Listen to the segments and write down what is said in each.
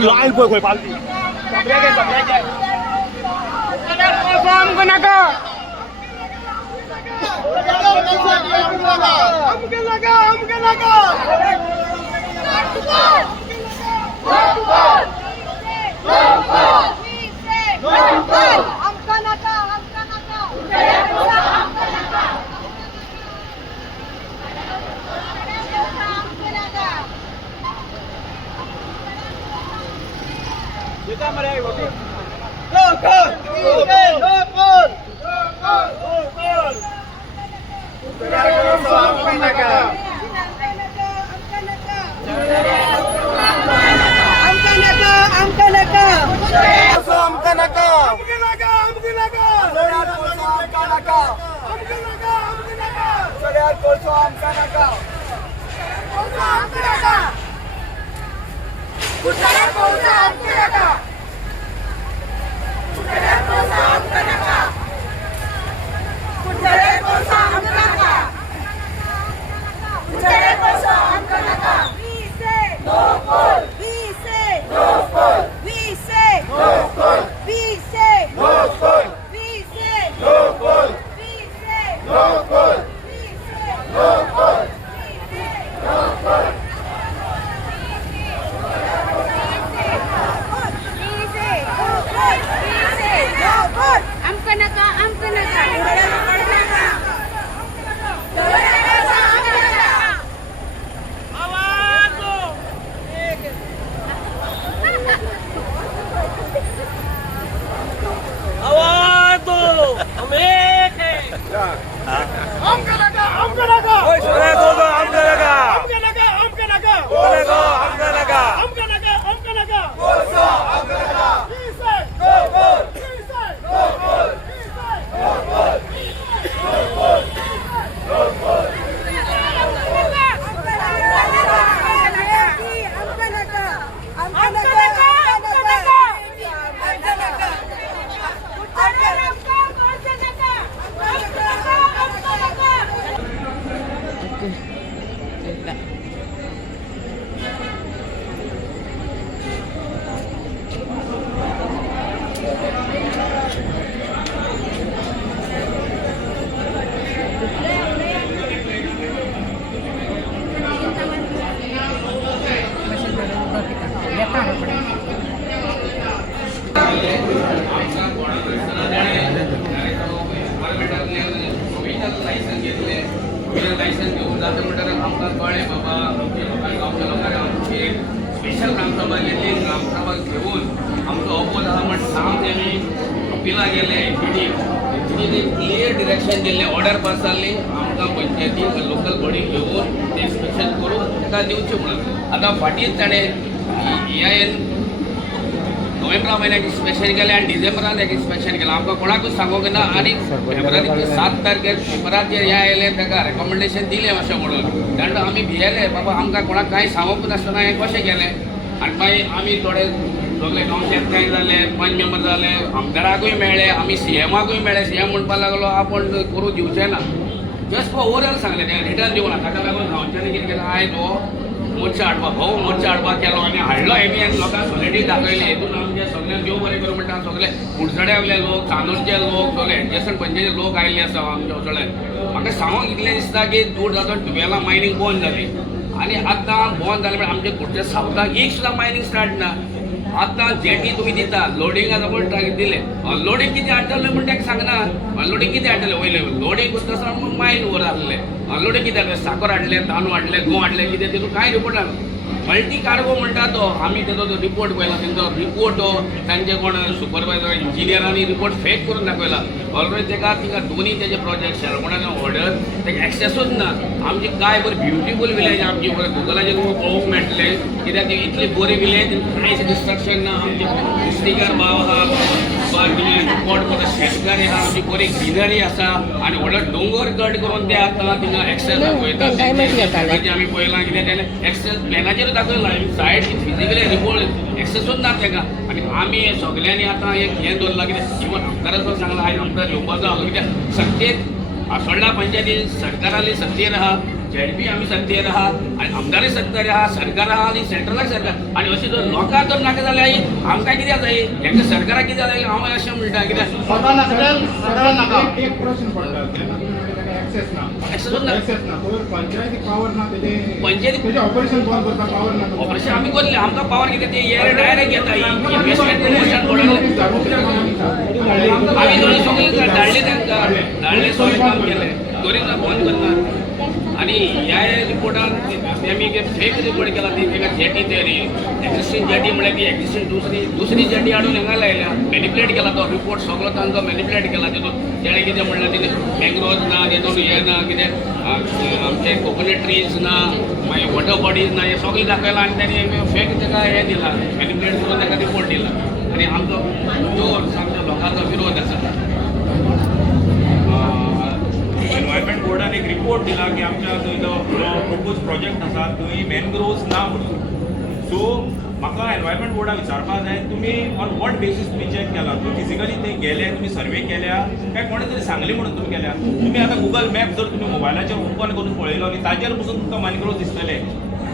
Line पळय पालती licence घेऊन जातं म्हणतात आमकां कळ्ळें बाबा गांवच्या लोकांनी एक स्पेशल ग्रामसभा घेतली ग्रामसभा घेऊन आमचो अपोज आहा म्हण साम तेमी अपिला गेले एचडीन एक क्लियर डिरेक्शन दिल्लें ऑर्डर पास जाल्ली आमकां पंचायती लोकल बॉडी घेवन ते इन्स्पेक्शन करून ताका दिवचें म्हणून आतां फाटींच ताणें EIN नोव्हेंबर महिन्यात इन्स्पेक्शन केलें आनी डिसेंबरान एक इन्स्पेक्शन केलें आमकां कोणाकूच सांगूंक ना आनी फेब्रुवारीचे 7 तारखेर पेपराचेर हें आयलें ताका रेकमेंडेशन दिलें अशें म्हणून तेन्ना आमी भियेले बाबा आमकां कोणाक कांय सांगूंक नासतना हें कशें केलें आनी मागीर आमी थोडे सगळे गांवचे कांय जाले पंच मेंबर जाले आमदाराकूय मेळ्ळे आमी CMाकूय मेळ्ळे CM म्हणपाक लागलो आपण करूं दिवचें ना जस्ट फॉर ओवरऑल सांगलें तें रिटर्न दिवं ना ताका लागून गांवच्यांनी कितें केलें आयज हो मोर्चा हाडपाक भोव मोर्चा हाडपाक केलो आनी हाडलो आनी लोकांक सोलिडिटी दाखयली हेतून आमचे सगळ्यांक देव बरें करूं म्हणटा सगळे कुडचड्यावयले लोक चांदोरचे लोक सगळे एडजस्टंट पंचायतीचे लोक आयिल्ले आसा आमचे सगळे म्हाका सांगूंक इतलें दिसता की दूर जाता ट्युबवेलां मायनींग बंद जाली आनी आतां बंद जालें म्हळ्यार आमचे कुडच्या सावथाक एक सुद्दां मायनींग स्टार्ट ना आतां जेटी तुमी दिता लोडिंगाक आपण दिले लोडिंग कितें हाडटले म्हण ताका सांगना अनलोडिंग कितें हाडटले वयले लोडिंग करता आसतना मायन वर आहले अनलोडिंग कितें हाडले साखर हाडले तांदूळ हाडले गूं हाडले कितें तितून कांय रिपोर्ट आसना मल्टी कार्गो म्हणटा तो आमी तेजो जो रिपोर्ट पळयला तेंचो रिपोर्ट तांचे कोण सुपरवायझर इंजिनियरांनी रिपोर्ट फेक करून दाखयला ऑलरेडी ताका थिंगा दोनी तेजे प्रोजेक्ट शेळवणान ऑर्डर ताका एक्सेसूच ना आमची काय बरी ब्युटिफूल विलेज आमची गुगलाचेर तुमकां पळोवंक मेळटले कित्याक इतली बरी विलेज कांयच डिस्ट्रक्शन ना आमचे कुस्तीगार भाव आहा रिपोर्ट करता शेतकारी आहा आमची बरी ग्रीनरी आसा आनी व्हडलो दोंगर कट करून ते आतां थिंगा एक्सेस दाखयता आमी पळयलां कितें तेणें एक्सेस प्लॅनाचेर दाखयलां सायड फिजिकली रिपोर्ट एक्सेसूच ना ताका आनी आमी सगल्यांनी आतां एक हें दवरलां कितें इवन आमदाराचो सांगलां आयज आमदार येवपाचो आसलो कित्याक सत्तेक आसोळडा पंचायती सरकाराली सत्तेर आहा जेडपी आमी सत्तेर आहा आनी आमदारूय सत्तेर आहा सरकार आहा आनी सेंट्रलाक सरकार आनी अशें जर लोकांक जर नाका जाल्यार आमकां कित्याक जाय हेंकां सरकाराक कितें जालें हांव अशें म्हणटा कित्याक एक प्रश्न पडटा एक्सेस ना एक्सेसूच ना एक्सेस ना पंचायतीक पावर ना पंचायती तेजे ऑपरेशन बंद करता पावर ना ऑपरेशन आमी करलें आमकां पावर कितें ते हेर डायरेक्ट घेता इन्वेस्टमेंट प्रमोशन पडलें आमी दोनी सगळें धाडलें तांकां धाडलें सगळें काम केलें तरी बंद करना आनी ह्या रिपोर्टान आमी फेक रिपोर्ट केला ती ताका जेटी तयारी एक्झिस्टींग जेटी म्हळ्यार ती एक्झिस्टींग दुसरी जेटी हाडून हांगा लायल्या मॅनिप्युलेट केला तो रिपोर्ट सगळो तांकां मॅनिप्युलेट केला तितून तेणें कितें म्हणलें तितून मँग्रोव्ज ना तितून हें ना कितें आमचे कोकोनट ट्रीज ना मागीर वॉटर बॉडीज ना हें सगळें दाखयलां आनी तेणी फेक ताका हें दिलां मॅनिप्युलेट करून ताका रिपोर्ट दिला आनी आमचो जोर आमच्या लोकांचो विरोध आसा एनवायरमेंट बोर्डान एक रिपोर्ट दिला की आमच्या जो प्रपोज प्रोजेक्ट आसा थंय मॅनग्रोव्स ना म्हणून सो म्हाका एनवायरमेंट बोर्डाक विचारपाक जाय तुमी ऑन वॉट बेसीस तुमी चॅक केला तुमी फिजिकली थंय गेले तुमी सर्वे केल्या काय कोणे तरी सांगली म्हणून तुमी केल्या तुमी आतां गुगल मॅप जर तुमी मोबायलाचेर ओपन करून पळयलो न्ही ताचेर पसून तुमकां मॅनग्रोव्स दिसतले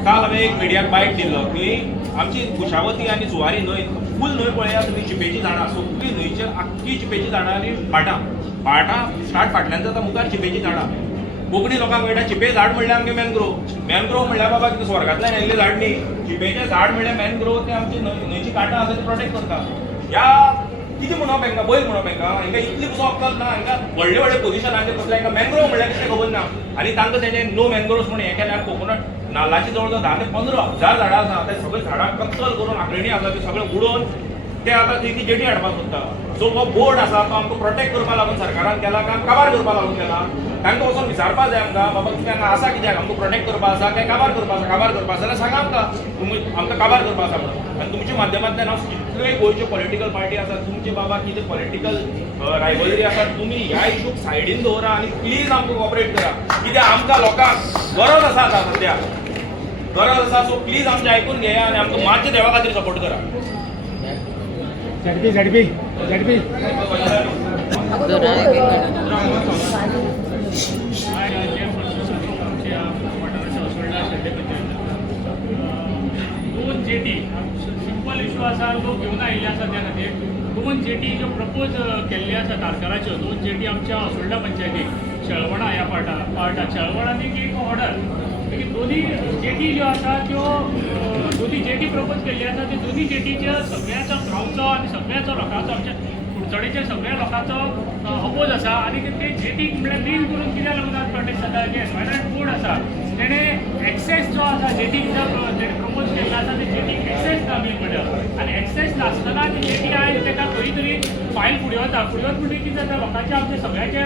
काल हांवें एक मिडियाक बायट दिल्लो थंय आमची कुशावती आनी जुवारी न्हंय फूल न्हंय पळया तुमी चिपेची झाडां सगळीं न्हंयचेर आख्खी चिपेची झाडां आनी पाटां स्टार्ट फाटल्यान जाता मुखार चिपेची झाडां कोंकणी लोकांक मेळटा चिपे झाड म्हणल्यार आमगे मॅनग्रोव म्हणल्यार बाबा कितें स्वर्गांतल्यान येयल्लें झाड न्ही चिपेचें झाड म्हणल्यार मॅनग्रोव ते आमची न्हंयची कांटां आसा ती प्रोटेक्ट करता ह्या कितें म्हणप हांकां बैल म्हणप हांकां इतली कसो अक्कल ना हांकां व्हडले व्हडले पोजिशनाचेर कसले हांकां मॅनग्रोव म्हणल्यार कितें खबर ना आनी तांकां तेणें नो मॅनग्रोव्स म्हणून हें केल्यार कोकोनट नाल्लाची जवळ जवळ 10 ते 15,000 झाडां आसा ते सगळे झाडां कत्तल करून आंखणी आसा ते सगळे उडोवन ते आतां थंय ती जेटी हाडपाक सोदता सो हो बोर्ड आसा तो आमकां प्रोटेक्ट करपा लागून सरकारान केला काय काबार करपा लागून केला तांकां वचून विचारपा जाय आमकां बाबा तुमी हांगा आसा कित्याक आमकां प्रोटेक्ट करपा आसा काय काबार करपा आसा जाल्यार सांगा आमकां तुमी आमकां काबार करपा आसा म्हणून आनी तुमच्या माध्यमांतल्यान हांव जितल्योय गोंयच्यो पॉलिटिकल पार्टी आसा तुमचे बाबा कितें पॉलिटिकल रायवलरी आसा तुमी ह्या इशूक सायडीन दवरा आनी प्लीज आमकां कॉपरेट करा कित्याक आमकां लोकांक गरज आसा आतां सद्या गरज आसा सो प्लीज आमचें आयकून घेया आनी आमकां मातशें देवा खातीर सपोर्ट करा झडपी दोन जेटी सिंपल इश्यू आसा तो घेवन आयिल्ले आसा त्या खातीर दोन जेटी ज्यो प्रपोज केल्ल्यो आसा तारकाराच्यो दोन जेटी आमच्या आसोळडा पंचायतीक शेळवणा ह्या पार्टार शेळवणांनी एक ऑर्डर दोन्ही जेटी ज्यो आसा त्यो दोन्ही जेटी प्रपोज केल्ली आसा त्यो दोन्ही जेटीच्या सगळ्याचो गांवचो आनी सगळ्याचो लोकांचो आमच्या कुडचडेच्या सगळ्या लोकांचो अपोज आसा आनी ते जेटीक म्हळ्यार मेन करून कित्याक लागून प्रोटेक्ट जाता जे एनवायरमेंट बोर्ड आसा तेणें एक्सेस जो आसा जेटीक तेणें प्रपोज केल्लो आसा ते जेटीक एक्सेस ना मेन म्हळ्यार आनी एक्सेस नासतना ती जेटी आयज ताका खंय तरी फायल फुडें वता म्हणटकीर कितें जाता लोकांचे आमचे सगळ्याचे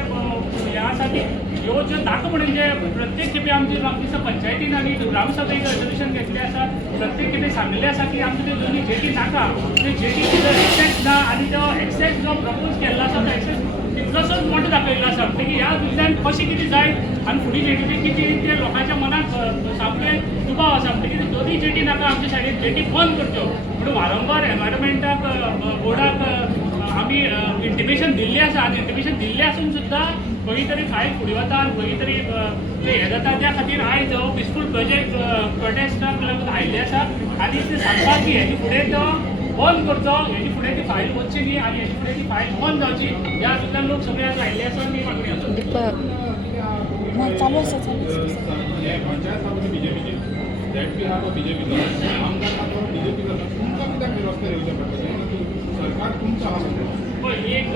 हें आसा की ह्यो ज्यो नाका म्हणून जे प्रत्येक खेपे आमचे म्हाका दिसता पंचायतीन आनी ग्रामसभेक रेजोल्युशन घेतलें आसा प्रत्येक खेपे सांगलें आसा की आमचे त्यो दोनी जेटी नाका ते जेटीक एक्सेस ना आनी तो एक्सेस जो प्रपोज केल्लो आसा तो एक्सेस तितलोसोच मोठो दाखयल्लो आसा म्हणटकीर ह्या जिल्ल्यान कशें कितें जाय आनी फुडें जेटी कितें ते लोकांच्या मनाक सामकें दुबाव आसा म्हणटकीर दोनी जेटी नाका आमचे सायडीन जेटी बंद करच्यो म्हणून वारंवार एनवायरमेंटाक बोर्डाक आमी इंटिमेशन दिल्लें आसा आनी इंटिमेशन दिल्लें आसून सुद्दां खंय तरी फायल फुडें वता आनी खंय तरी ते हें जाता त्या खातीर आयज पिसफूल प्रोटेस्टाक लागून आयिल्ले आसा आनी ते सांगपाक की हेजे फुडें तो बंद करचो हेजे फुडें ती फायल वचची न्ही आनी हेजे फुडें ती फायल बंद जावची ह्या सुद्दां लोक सगळे आयिल्ले आसा आनी मागणी आसा चालू आसा चालू आसा. हे पंचायत समिती बीजेपीचे झेडपी हा तो बीजेपीचो आमदार हा तो बीजेपीचो तुमकां कित्याक रस्ते येवचे पडटले सरकार तुमचो हा म्हणटा पण एक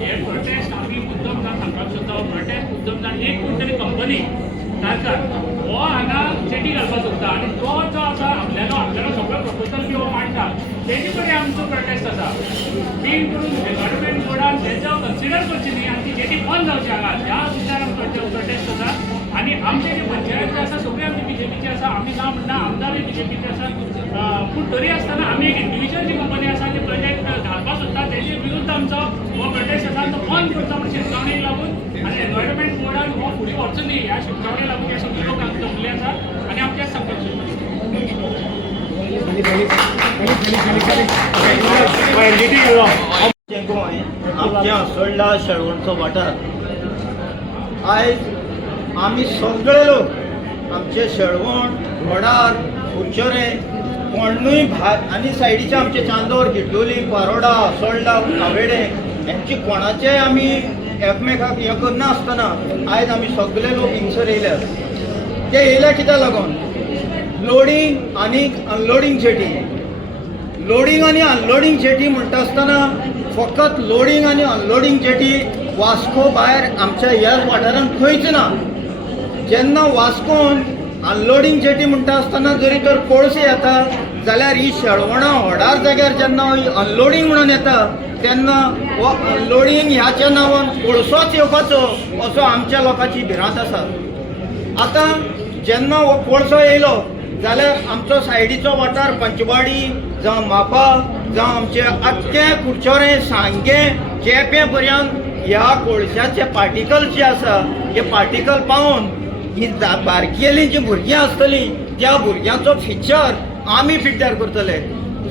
हे प्रोटेस्ट आम्ही मुद्दम जावन सांगपाक सोदता प्रोटेस्ट मुद्दम जावन एक कोण तरी कंपनी सरकार हो हांगा जेटी घालपाक सोदता आनी तो जो आसा आपल्यालो सगळो प्रपोजल किंवा मांडटा तेजे कडेन आमचो प्रोटेस्ट आसा बीन करून एनवायरमेंट बोर्डान तेजो कन्सिडर करची न्ही आनी ती जेटी बंद जावची हांगा ह्या विचार आमचो प्रोटेस्ट आसा आनी आमचे जे पंचायत आसा सगळे आमचे बीजेपीचे आसा आमी ना म्हणटा आमदारूय बीजेपीचे आसा पूण तरी आसतना आमी एक इंडिव्हिज्युअल जी कंपनी आसा जे प्रोजेक्ट घालपाक सोदता तेजे विरुद्ध आमचो हो प्रोटेस्ट आसा तो बंद करता म्हणून शिटकावणेक लागून आनी एनवायरमेंट बोर्डान हो फुडें व्हरचो न्ही ह्या शिटकावणेक लागून हे सगळे लोक आमचे जमले आसा आनी आमचे संघर्श आमच्या असोळडा शेळवणचो वाठार आयज आमी सगळे लोक आमचे शेळवण वडार कुडचोरे कोणूय भायर आनी सायडीचे आमचे चांदोर गिड्डोली पारोडा असोळडा कावेडे हेंची कोणाचेय आमी एकमेकाक हें करनासतना आयज आमी सगळे लोक हिंगसर येयल्यात. ते येयल्या कित्याक लागून लोडिंग आनी अनलोडिंग जेटी लोडिंग आनी अनलोडिंग जेटी म्हणटा आसतना फकत लोडिंग आनी अनलोडिंग जेटी वास्को भायर आमच्या ह्या वाठारांत खंयच ना. जेन्ना वास्कोन अनलोडिंग जेटी म्हणटा आसतना जरी तर कोळसे येता जाल्यार ही शेळवणां व्हडार जाग्यार जेन्ना अनलोडिंग म्हणून येता तेन्ना हो अनलोडिंग ह्याच्या नांवान कोळसोच येवपाचो असो आमच्या लोकांची भिरांत आसा. आतां जेन्ना हो कोळसो येयलो जाल्यार आमचो सायडीचो वाठार पंचवाडी जावं म्हापा जावं आमचे आख्खे कुडचोरे सांगे केपें पर्यंत ह्या कोळशाचे पार्टिकल्स जे आसा हे पार्टिकल पावून ही बारकेली जी भुरगीं आसतलीं त्या भुरग्यांचो फ्युचर आमी पिड्ड्यार करतले.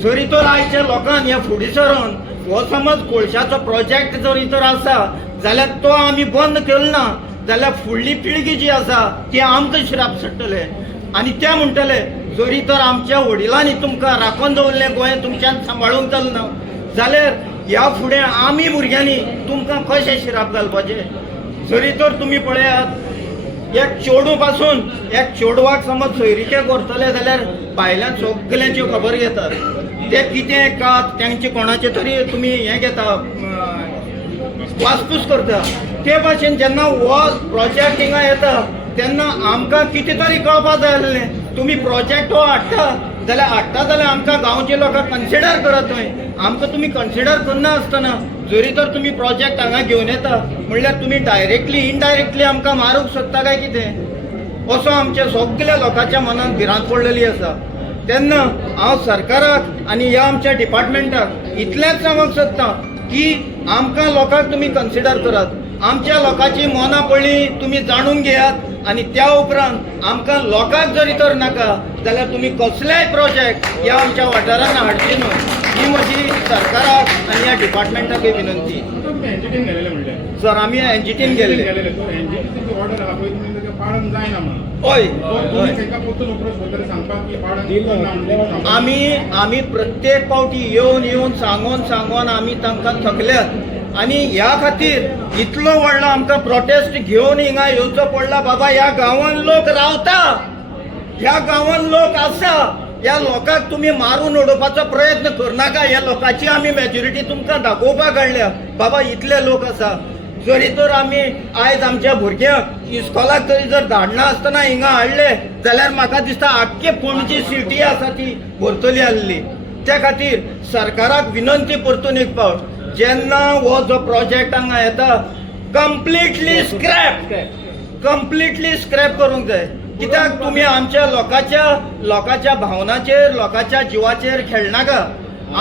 जरी तर आयच्या लोकांक हे फुडें सरून हो समज कोळशाचो प्रोजेक्ट जरी तर आसा जाल्यार तो आमी बंद केलो ना जाल्यार फुडली पिळगी जी आसा ती आमकां श्राप सडटले आनी ते म्हणटले जरी तर आमच्या वडिलांनी तुमकां राखून दवरलें गोंय तुमच्यान सांबाळूंक जालें ना जाल्यार ह्या फुडें आमी भुरग्यांनी तुमकां कशें श्राप घालपाचे. जरी तर तुमी पळयात एक चेडू पासून एक चेडवाक समज सोयरीचे करतले जाल्यार भायल्यान सगळ्यांच्यो खबर घेतात ते कितें का तेंचे कोणाचे तरी तुमी हें घेता वासपूस करता. ते भाशेन जेन्ना हो प्रोजेक्ट हिंगा येता तेन्ना आमकां कितें तरी कळपाक जाय आसलें. तुमी प्रोजेक्ट हो हाडटा जाल्यार आमकां गांवचे लोकांक कन्सिडर करात थंय. आमकां तुमी कन्सिडर करना आसतना जरी तर तुमी प्रोजेक्ट हांगा घेवन येता म्हणल्यार तुमी डायरेक्टली इनडायरेक्टली आमकां मारूंक सोदता काय कितें असो आमच्या सगळ्या लोकांच्या मनांत भिरांत पडलेली आसा. तेन्ना हांव सरकाराक आनी ह्या आमच्या डिपार्टमेंटाक इतलेंच सांगूंक सोदता की आमकां लोकांक तुमी कन्सिडर करात. आमच्या लोकांची मनां पडली तुमी जाणून घेयात आनी त्या उपरांत आमकां लोकांक जरी तर नाका जाल्यार तुमी कसलेय प्रोजेक्ट ह्या आमच्या वाठारांत हाडचे न्हय ही म्हजी सरकाराक आनी ह्या डिपार्टमेंटाकय विनंती. एनजीटीन गेलेले म्हणले सर आमी एनजीटीन गेल्ले. तो एनजीटीची ऑर्डर आहा पळय तुमी ताका पाळन जायना म्हणून हय तुमी ताका परतून अप्रोच करतले सांगपाक की पाळन ना आमी प्रत्येक पावटी येवन सांगोन आमी तांकां थकल्यात आनी ह्या खातीर इतलो व्हडलो आमकां प्रोटेस्ट घेवन हिंगा येवचो पडला. बाबा ह्या गांवांत लोक रावता ह्या गांवांत लोक आसा ह्या लोकांक तुमी मारून उडोवपाचो प्रयत्न करनाका. ह्या लोकांची आमी मेजॉरिटी तुमकां दाखोवपाक हाडल्या. बाबा इतले लोक आसा जरी तर आमी आयज आमच्या भुरग्यांक इस्कॉलाक जरी जर धाडना आसतना हिंगा हाडले जाल्यार म्हाका दिसता आख्खे पणजी सिटी आसा ती भरतली आसली. त्या खातीर सरकाराक विनंती परतून एक फावट जेन्ना हो जो प्रोजेक्ट हांगा येता कंप्लिटली स्क्रॅप करूंक जाय. कित्याक तुमी आमच्या लोकांच्या भावनाचेर लोकांच्या जिवाचेर खेळनाका.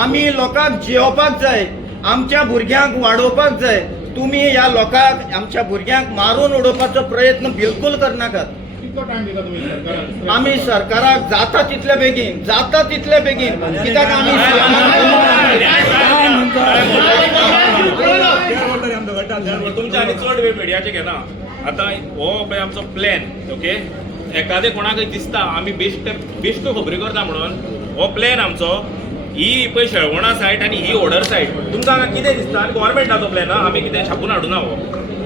आमी लोकांक जियोवपाक जाय आमच्या भुरग्यांक वाडोवपाक जाय. तुमी ह्या लोकांक आमच्या भुरग्यांक मारून उडोवपाचो प्रयत्न बिलकूल करनाकात. कितलो टायम दिता तुमी सरकाराक आमी सरकाराक जाता तितले बेगीन कित्याक आमी तुमच्या आनी चड वेळ मिडियाचे घेना. आतां हो पळय आमचो प्लॅन ओके एखादे कोणाकय दिसता आमी बेश्ट खबरी करता म्हणून हो प्लॅन आमचो ही पळय शेळवणा सायट आनी ही ओडर सायट तुमकां हांगा कितें दिसता आनी गोवोरमेंटाचो प्लॅन आमी कितें छापून हाडूना हो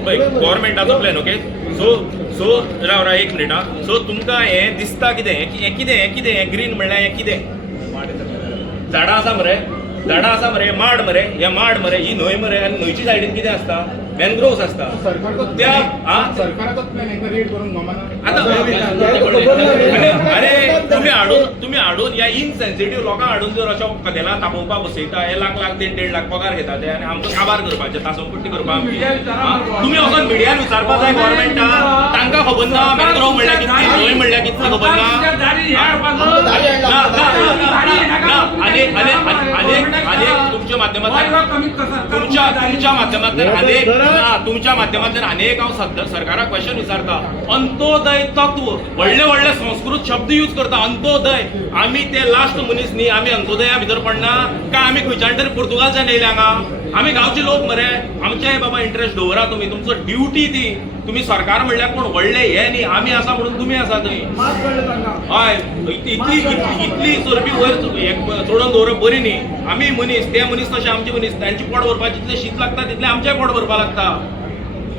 पळय गोवोरमेंटाचो प्लॅन ओके. सो सो राव एक मिनिट हा. सो तुमकां हें दिसता कितें हें कितें हें ग्रीन म्हणल्यार हें कितें झाडां आसा मरे माड मरे हे माड मरे ही न्हंय मरे आनी न्हंयची सायडीन कितें आसता मॅनग्रोव्स आसता त्या सरकाराचोच प्लॅन एकदा रेड करून गमाना आता अरे तुम्ही हाडून ह्या इनसेन्सिटिव्ह लोकांक हाडून जर अशा कदेला तापोवपाक बसयता हे लाख 1.5 लाख पगार घेता ते आनी आमचो काबार करपाचे तासमपट्टी करपाक तुम्ही वचून मिडियान विचारपाक जाय गव्हर्मेंटाक तांकां खबर ना मॅनग्रोव म्हणल्यार कितें न्हंय म्हणल्यार कितें खबर ना तुमच्या माध्यमांतल्यान अनेक हांव सरकाराक क्वेश्चन विचारता. अंत्योदय तत्व व्हडले संस्कृत शब्द यूज करता. अंत्योदय आमी ते लास्ट मनीस न्ही आमी अंत्योदया भितर पडना काय आमी खंयच्यान तरी पुर्तुगालच्यान येयले हांगा आमी गांवचे लोक मरे आमचे बाबा इंटरेस्ट दवरा तुमी तुमचो ड्युटी ती तुम्ही सरकार म्हणल्यार कोण व्हडले हे न्ही आमी आसा म्हणून तुमी आसा थंय हय इतली चरबी वयर चोडून दवरप बरी न्ही. आमी मनीस ते मनीस तशे आमचे मनीस तांची पोट भरपाक जितले शीत लागता तितले आमचेय पोट भरपाक लागता.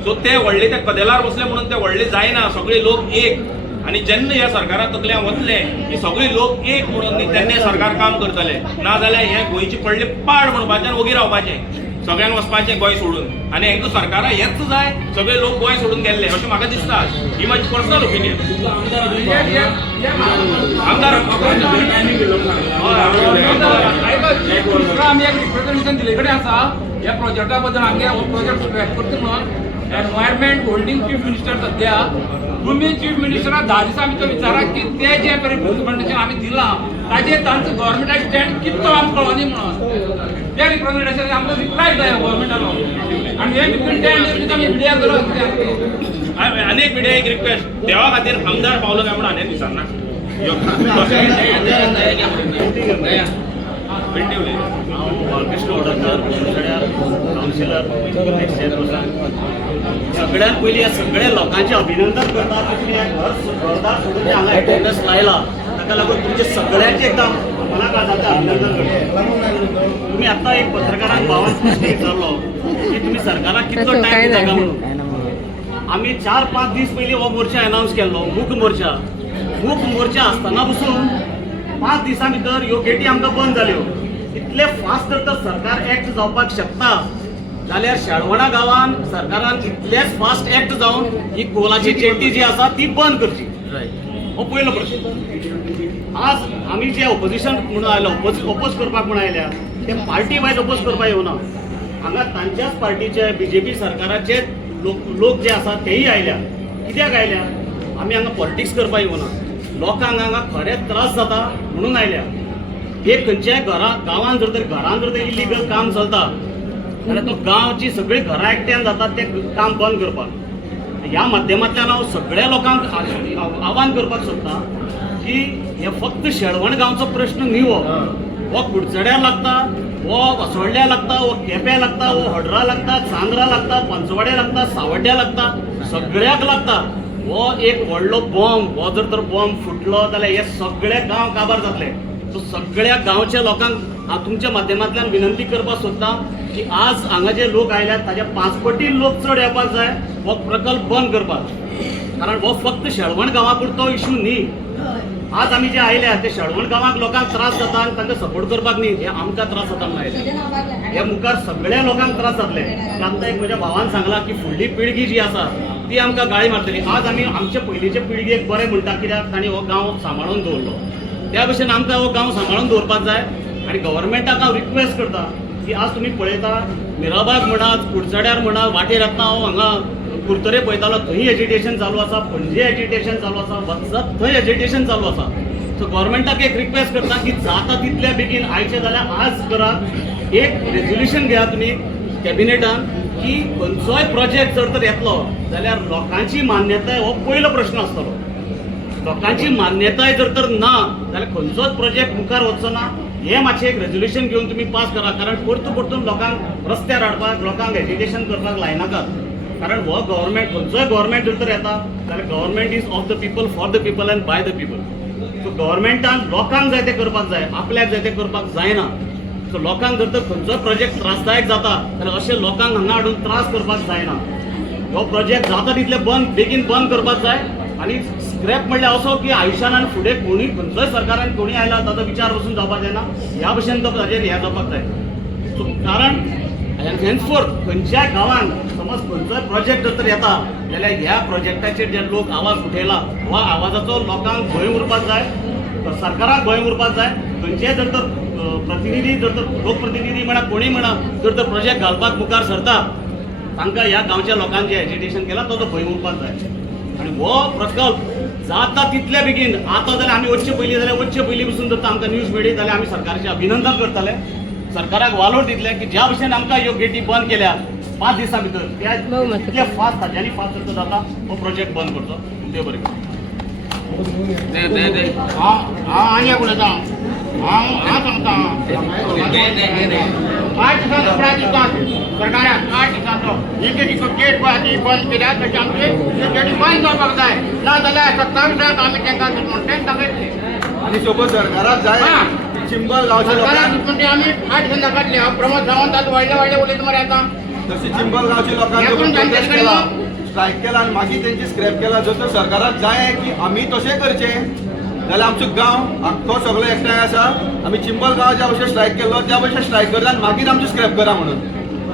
सो ते व्हडले त्या कदेलार बसले म्हणून ते व्हडले जायना. सगळे लोक एक आनी जेन्ना ह्या सरकारा तकल्यान वतले की सगळे लोक एक म्हणून तेन्ना सरकार काम करतले नाजाल्यार हे गोंयचे पडले पाड म्हणपाचे आनी वगी रावपाचे सगळ्यांक वचपाचें गोंय सोडून आनी हांकां सरकारा हेच जाय सगळे लोक गोंय सोडून गेल्ले अशें म्हाका दिसता. ही म्हाजी पर्सनल ओपिनियन. आमदार आमी एक रिप्रेझेंटेशन दिले कडेन आसा ह्या प्रोजेक्टा बद्दल आमगे हो प्रोजेक्ट स्क्रॅप करता म्हणून एनवायरमेंट होल्डिंग चीफ मिनिस्टर सध्या तुम्ही चीफ मिनिस्टराक 10 दिसा भितर विचारा की ते जे रिप्रेझेंटेशन आमी दिलां ताजेर तांचो गव्हर्मेंटाक स्टँड कितलो आमकां कळोनी म्हणून त्या रिप्रेझेंटेशन आमकां रिप्लाय जाय गव्हर्मेंटालो आनी हे भितर 10 दीस आमी मिडिया करप आनी एक मिडिया एक रिक्वेस्ट देवा खातीर आमदार पावलो काय म्हणून आनी विचारना बाळकृष्ण वडकर कावन्सिलर सगळ्यात पयलीं ह्या सगळ्या लोकांचे अभिनंदन करता तुमी घरदार सोडून हांगा अटेंडन्स लायला ताका लागून तुमचे सगळ्यांचे एकदम मनाकाळांतल्यान अभिनंदन करता. तुम्ही आतां एक पत्रकारांक भावान प्रश्न विचारलो की तुमी सरकाराक कितलो टायम दिता म्हणून आमी 4-5 दीस पयलीं हो मोर्चा अनावन्स केल्लो मूक मोर्चा आसतना पसून 5 दिसां भितर ह्यो गेटी आमकां बंद जाल्यो. इतले फास्ट जर तर सरकार एक्ट जावपाक शकता जाल्यार शेळवणा गांवान सरकारान इतलेच फास्ट एक्ट जावन ही कोलाची चेट्टी जी आसा ती बंद करची हो पयलो प्रश्न. आज आमी जे ऑपोजिशन म्हणून आयलो ओपोज करपाक म्हणून आयल्या ते पार्टी वायज ओपोज करपाक येवना. हांगा तांच्याच पार्टीचे बीजेपी सरकाराचे लोक जे आसा तेही आयल्या. कित्याक आयल्या? आमी हांगा पॉलिटिक्स करपाक येवना. लोकांक हांगा खरेच त्रास जाता म्हणून आयल्या. एक खंयच्याय गांवांत जर तर इलिगल काम चलता जाल्यार तो गांवची सगळीं घरां एकट्यान जातात ते काम बंद करपाक. ह्या माध्यमांतल्यान हांव सगळ्या लोकांक आव्हान करपाक सोदतां की हे फक्त शेळवण गांवचो प्रश्न न्ही हो कुडचड्यार लागता वो असोळड्या लागता वो केप्यां लागता वो हडरा लागता चांद्रा लागता पंचवाड्या लागता सावड्ड्या लागता सगळ्याक लागता. हो एक व्हडलो बॉम्ब हो जर तर बॉम्ब फुटलो जाल्यार हे सगळे गांव काबार जातले. सो सगळ्या गांवच्या लोकांक हांव तुमच्या माध्यमांतल्यान विनंती करपाक सोदतां की आज हांगा जे लोक आयल्यात ताच्या 5 पटीन लोक चड येवपाक जाय हो प्रकल्प बंद करपाक. कारण हो फक्त शेळवण गांवा पुरतो इश्यू न्ही. आज आमी जे आयल्या ते शेळवण गांवांक लोकांक त्रास जाता आनी तांकां सपोर्ट करपाक न्ही हे आमकां त्रास जाता म्हणून आयले. हे मुखार सगळ्या लोकांक त्रास जातले. आतां एक म्हज्या भावान सांगलां की फुडली पिळगी जी आसा ती आमकां गाळी मारतली. आज आमी आमचे पयलींचे पिळगेक बरें म्हणटा कित्याक तांणी हो गांव सांबाळून दवरलो. त्या भशेन आमकां हो गांव सांबाळून दवरपाक जाय. आनी गव्हर्मेंटाक हांव रिक्वेस्ट करता की आज तुमी पळयता मिराबाग म्हणात कुडचड्यार म्हणात वाटेर येतना हांव हांगा कुर्तरे पळयतालो थंय एजिटेशन चालू आसा पणजे एजिटेशन चालू आसा वचत थंय एजिटेशन चालू आसा. सो गव्हर्मेंटाक एक रिक्वेस्ट करता की जाता तितल्या बेगीन आयचे जाल्यार आज करात एक रेजोल्युशन घेया तुमी कॅबिनेटान की खंयचोय प्रोजेक्ट जर तर येतलो जाल्यार लोकांची मान्यताय हो पयलो प्रश्न आसतलो. लोकांची मान्यताय जर तर ना जाल्यार खंयचोच प्रोजेक्ट मुखार वचचो ना. हे मातशें एक रेजोल्युशन घेवन तुमी पास करा. कारण परतून लोकांक रस्त्यार हाडपाक लोकांक एजिटेशन करपाक लायनाकात. कारण हो गव्हर्मेंट खंयचोय गव्हर्मेंट जर तर येता जाल्यार government is of the people for the people and by the people. So गव्हर्मेंटान लोकांक जाय तें करपाक जाय आपल्याक जाय तें करपाक जायना. सो लोकांक जर तर खंयचोय प्रोजेक्ट त्रासदायक जाता जाल्यार अशें लोकांक हांगा हाडून त्रास करपाक जायना. हो प्रोजेक्ट जाता तितले बेगीन बंद करपाक जाय आनी स्क्रॅप म्हणल्यार असो की आयुश्यान आनी फुडें कोणी खंयचोय सरकारान कोणी आयला ताचो विचार वचून जावपाक जायना. ह्या भशेन तो ताजेर हें जावपाक जाय. सो कारण हेन्सफोर्थ खंयच्याय गांवांत समज खंयचोय प्रोजेक्ट जर तर येता जाल्यार ह्या प्रोजेक्टाचेर जे लोक आवाज उठयला ह्या आवाजाचो लोकांक भंय उरपाक जाय, सरकाराक भंय उरपाक जाय. खंयचेय जर तर प्रतिनिधी जर तर लोकप्रतिनिधी म्हणा कोणी म्हणा जर तर प्रोजेक्ट घालपाक मुखार सरता तांकां ह्या गांवच्या लोकांक जे एजिटेशन केलां ताचो भंय उरपाक जाय. आनी हो प्रकल्प जाता तितले बेगीन आतां जाल्यार आमी वचचे पयलीं पसून जर आमकां न्यूज मेळ्ळी जाल्यार आमी सरकाराचें अभिनंदन करतले, सरकाराक वालोर दितले की ज्या भशेन आमकां ह्यो गेटी बंद केल्या 5 दिसां भितर तितले फास्ट ताज्यानी फास्ट जर जाता हो प्रोजेक्ट बंद करचो. देव बरें करूं. आनी एक उलयतां हांव सांगता 8 दिसांचो प्राधिकार सरकाराक 8 दिसांचो ही गेटी गेट बंद केल्या तशी आमची गेटी बंद जावपाक जाय ना जाल्यार 27 आमी तांकां म्हणटा दाखयतले. आनी सपोज सरकाराक जाय चिंबल गांवच्या सरकाराक म्हणजे आमी 8 दिसां काडले प्रमोद सावंत आतां व्हडले उलयता मरे आतां तशी चिंबल गांवच्या लोकांनी केला स्ट्रायक केला आनी मागीर तेंची स्क्रॅप केला. जर तर सरकाराक जाय की आमी तशें करचें जाल्यार आमचो गांव आख्खो सगळो एकठांय आसा. आमी चिंबल गांव ज्या भशेन स्ट्रायक केल्लो त्या भशेन स्ट्रायक करता आनी मागीर आमचो स्क्रॅप करा म्हणून.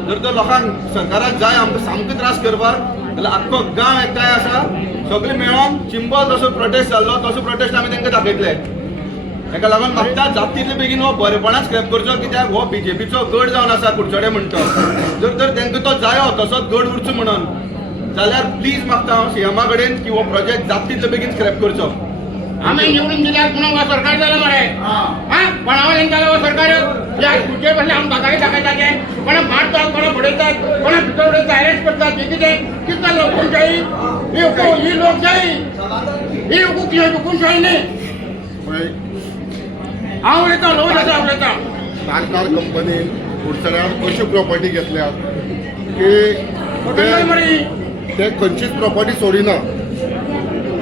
जर तर लोकांक सरकाराक जाय आमकां सामको त्रास करपाक जाल्यार आख्खो गांव एकठांय आसा सगळे मेळोन चिंबल जसो प्रोटेस्ट जाल्लो तसो प्रोटेस्ट आमी तांकां दाखयतले. ताका लागून मागता जाता तितले बेगीन हो बरेपणान स्क्रॅप करचो कित्याक हो बीजेपीचो गड जावन आसा कुडचडे म्हणटा. जर तर तांकां तो जायो तसोच गड उरचो म्हणून जाल्यार प्लीज मागता हांव सीएमा कडेन की हो प्रोजेक्ट जाता तितले बेगीन स्क्रॅप करचो. आमी निवडून दिल्यार म्हणून हो सरकार जालो मरे कोणावयल्यान जालो हो सरकार या खुर्चे बसले आमी बागारी दाखयताचे कोणा मारतात कोणा फडयतात कोणा भितर उडयतात अरेस्ट करतात हे कितें लोकशाही ही लोकशाही ही हुकूमशाही न्ही. हांव उलयतां लोक आसा उलयतां कारकार कंपनीन कुडचड्यार अशी प्रॉपर्टी घेतल्या की ते खंयचीच प्रॉपर्टी सोडिना.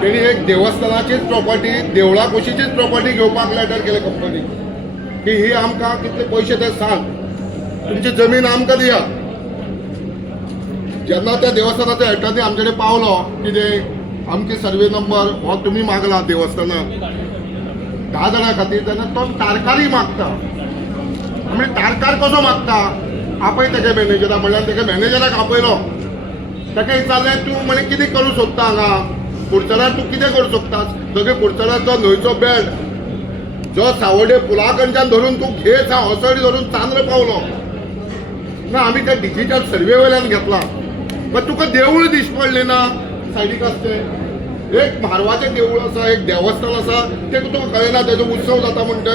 तेणी एक देवस्थानाचीच प्रॉपर्टी देवळा कशीचीच प्रॉपर्टी घेवपाक लेटर केले कंपनीक की ही आमकां कितले पयशे ते सांग तुमची जमीन आमकां दिया. जेन्ना त्या देवस्थानाचो हेठांनी आमचे कडेन पावलो कितें आमचे सर्वे नंबर हो तुमी मागला देवस्थानाक 10 जाणां खातीर तेन्ना तो तारकारी मागता. आमी तारकार कसो मागता आपय तेगे मॅनेजरा म्हणल्यार तेगे मॅनेजराक आपयलो ताका विचारलें तूं म्हळें कितें करूं सोदता हांगा कुडचड्यार तूं कितें करूं सोदता. सगळे कुडचड्याचो न्हंयचो बेल्ट जो सावड्डे पुला कडच्यान धरून तूं घेत हसडी धरून चांद्र पावलो ना आमी ते डिजिटल सर्वे वयल्यान घेतला. पण तुका देवूळ दिश पडलें ना सायडीक आसते एक म्हारवाचें देवूळ आसा एक देवस्थान आसा तें तुका कळना तेजो उत्सव जाता म्हणटा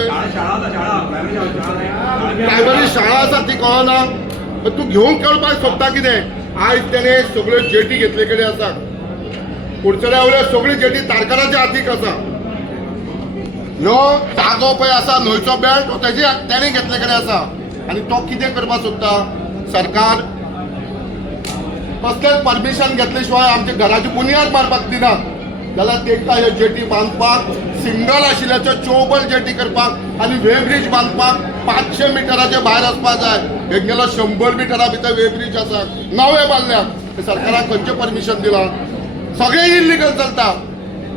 प्रायमरी शाळा आसा ती कळना. तूं घेवन कळपाक सोदता कितें. आयज तेणे सगळ्यो जेटी घेतले कडेन आसा कुडचड्या वयल्यो सगळ्यो जेटी तारकाराच्या हातीक आसा. ह्यो जागो पळय आसा न्हंयचो बेल्ट हो तेजे तेणे घेतले कडेन आसा आनी तो कितें करपाक सोदता. सरकार कसलेंच परमिशन घेतले शिवाय आमच्या घराची बुनियाद मारपाक दिना जाल्यार तांकां ह्यो जेटी बांदपाक सिंगल आशिल्ल्याच्यो चौबल जेटी करपाक आनी वे ब्रिज बांदपाक 500 मिटराचे भायर आसपाक जाय. हे गेलो 100 मिटरा भितर वे ब्रिज आसा नवे बांदल्यात सरकारान खंयचें परमिशन दिलां. सगळें इल्लिगल चलता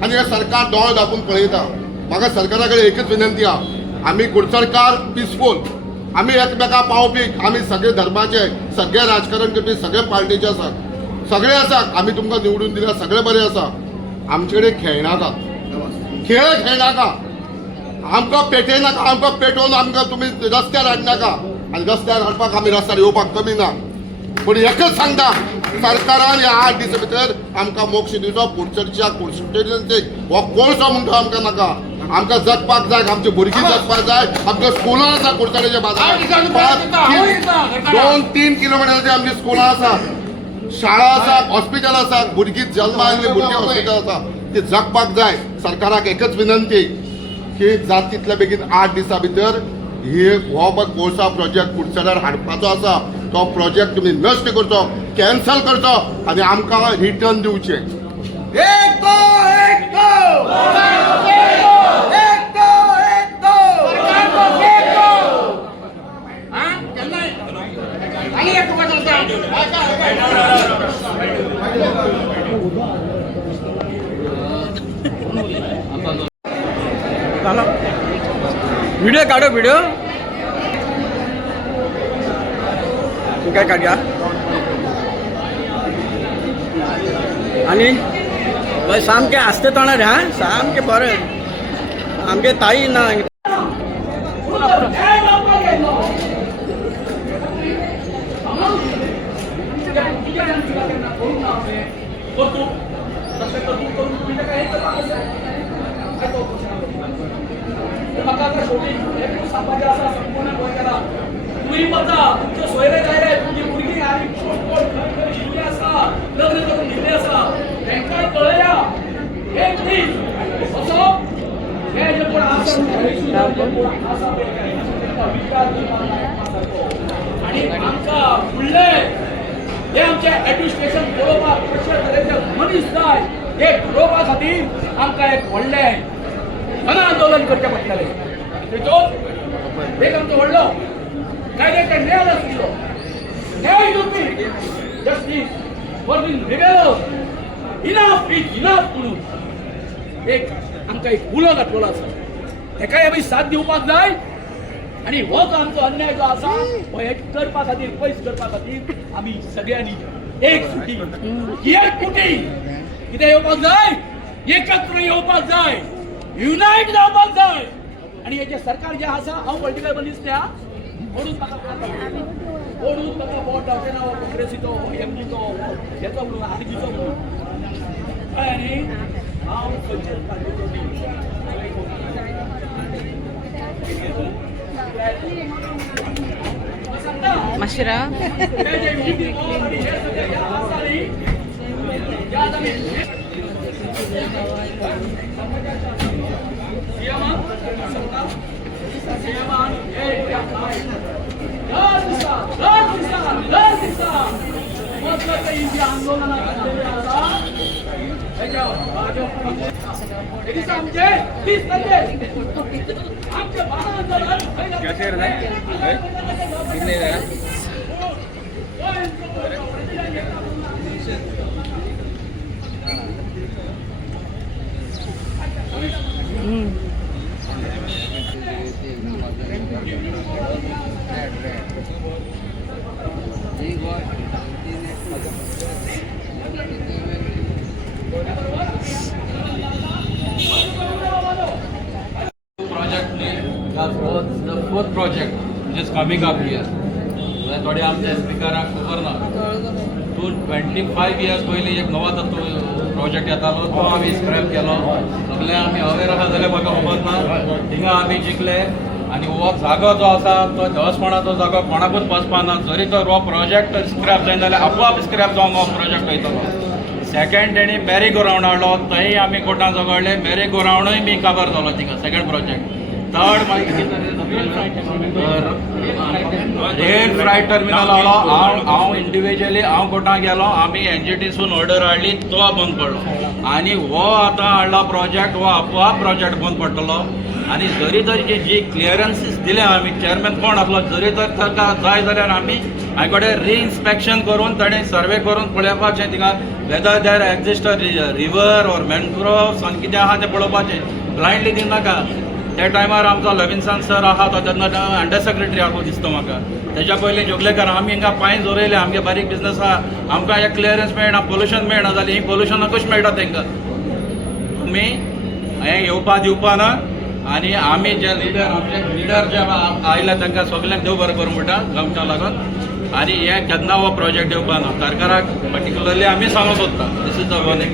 आनी हे सरकार दोळ धापून पळयता. म्हाका सरकारा कडेन एकच विनंती आहा आमी कुडचडकार पिसफूल आमी एकमेकां पावपी आमी सगळे धर्माचे सगळे राजकारण करपी सगळे पार्टीचे आसात सगळे आसात. आमी तुमकां निवडून दिल्यार सगळे बरें आसा. आमचे कडेन खेळनाका खेळ खेळनाका आमकां पेटयनाका आमकां पेटोवन आमकां तुमी रस्त्यार हाडनाका आनी रस्त्यार हाडपाक आमी रस्त्यार येवपाक कमी ना. पूण एकच सांगता सरकारान ह्या 8 दिसां भितर आमकां मोक्ष दिवचो. कुडचडच्या कॉन्स्टिट्युएन्सीक हो कोणसो म्हणटा आमकां नाका. आमकां जगपाक जाय आमची भुरगीं जगपाक जाय. आमकां स्कुलां आसा कुडचड्याच्या बाजारांत 2-3 किलोमिटराची आमची स्कुलां आसा शाळा आसा हॉस्पिटल आसा भुरगीं जल्मा आयिल्ली भुरगीं हॉस्पिटल आसा ती जगपाक जाय. सरकाराक एकच विनंती की जाता तितले बेगीन 8 दिसां भितर हो कोळसा प्रोजेक्ट कुडचड्यार हाडपाचो आसा तो प्रोजेक्ट तुमी नश्ट करचो कॅन्सल करचो आनी आमकां रिटर्न दिवचें. आनी एक तुका सांगता व्हिडिओ काढो व्हिडिओ काय काढूया आणि सामके आसते तोणार हा सामके बरें आमगे ताई ना तुम्ही बघा तुमच्या सोयरे काय रे तुमची मुलगी आणि शिवली असा लग्न करून दिले असा त्यांना कळया हे प्लीज असो हे जे कोण आणि आमचा फुडले हे आमचे ऍडमिनिस्ट्रेशन बरोवपाक कशे तरेचे मनीस जाय हे बरोवपा खातीर आमकां एक व्हडलें जन आंदोलन करचें पडटलें तेतून एक आमचो व्हडलो कायद्याचे न्याय आशिल्लो न्याय दिवपी justice Ferdino Rebello enough is enough म्हणून एक आमकां एक उलो घातलेलो आसा तेकाय आमी साथ दिवपाक जाय आणि हो जो आमचो अन्याय जो आसा हो एक करपा खातीर पयस करपा खातीर आमी सगळ्यांनी एक सुटी एक कुटी कितें येवपाक जाय एकत्र येवपाक जाय युनायट जावपाक जाय आणि हेजे सरकार जे आसा हांव पॉलिटिकल मनीस त्या म्हणून म्हाका वोट जावचे ना काँग्रेसीचो एमडीचो हेचो म्हणून आरबीचो म्हणून कळ्ळें न्ही हांव खंयचेच पार्टीचो न्ही Masyara. The fourth project which is coming up here. थोडे आमच्या स्पिकराक खबर ना तूं 25 years पयलीं एक नवो तो प्रोजेक्ट येतालो तो आमी स्क्रॅप केलो सगळे आमी अवेर आहा जाल्यार म्हाका खबर ना थिंगा आमी जिखले आनी हो जागो जो आसा तो दसपणाचो जागो कोणाकूच वचपा ना जरी तर हो प्रोजेक्ट स्क्रॅप जायना जाल्यार आपोआप स्क्रॅप जावंक हो प्रोजेक्ट वयतलो सेकंड तेणी मॅरी गो रावंड हाडलो थंय आमी कोर्टान झगडले मॅरी गो रावंडूय बी काबार जालो थिंगा second project third rail freight terminal आलो हांव इंडिविज्युअली हांव कोर्टाक गेलो आमी एनजीटीसून ऑर्डर हाडली तो बंद पडलो आनी हो आतां हाडला प्रोजेक्ट हो आपोआप प्रोजेक्ट बंद पडटलो आनी जरी तर जी क्लियरन्सीस दिल्या आमी चेअरमॅन कोण आसलो जरी तर ताका जाय जाल्यार आमी हांये कडेन रिइन्स्पेक्शन करून ताणें सर्वे करून पळोवपाचें थिंगा whether there exist a river or mangroves आनी कितें आहा तें पळोवपाचें ब्लायंडली दिनाका त्या टायमार आमचो लविन्सन सर आहा तो तेन्ना अंडर सेक्रेटरी आहा दिसता म्हाका तेच्या पयलीं जोगलेकर आमी हिंगा पांय जोरयले आमगे बारीक बिजनस आहा आमकां एक क्लियरन्स मेळना पोल्युशन मेळना जाल्यार ही पोल्युशनां कशें मेळटा तांकां आमी हें येवपा दिवपा ना आनी आमी जे लिडर जे आयला तांकां सगल्यांक देव बरें करूं म्हणटा गांवच्या लागून आनी हे केन्ना हो प्रोजेक्ट येवपा ना सरकाराक पर्टिक्युलरली आमी सांगूंक सोदता दीस इज द वॉर्निंग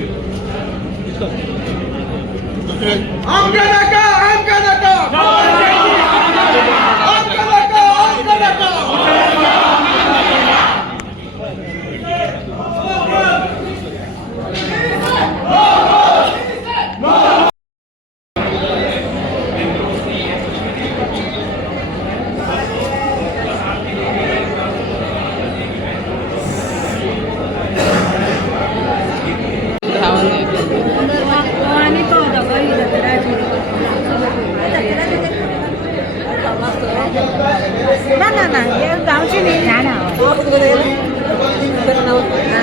ना हे गांवची न्ही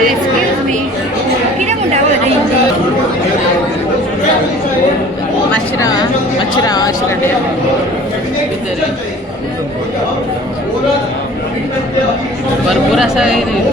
एक्सक्यूज मी कितें म्हणटा माशरा माशरा भरपूर असा आहे.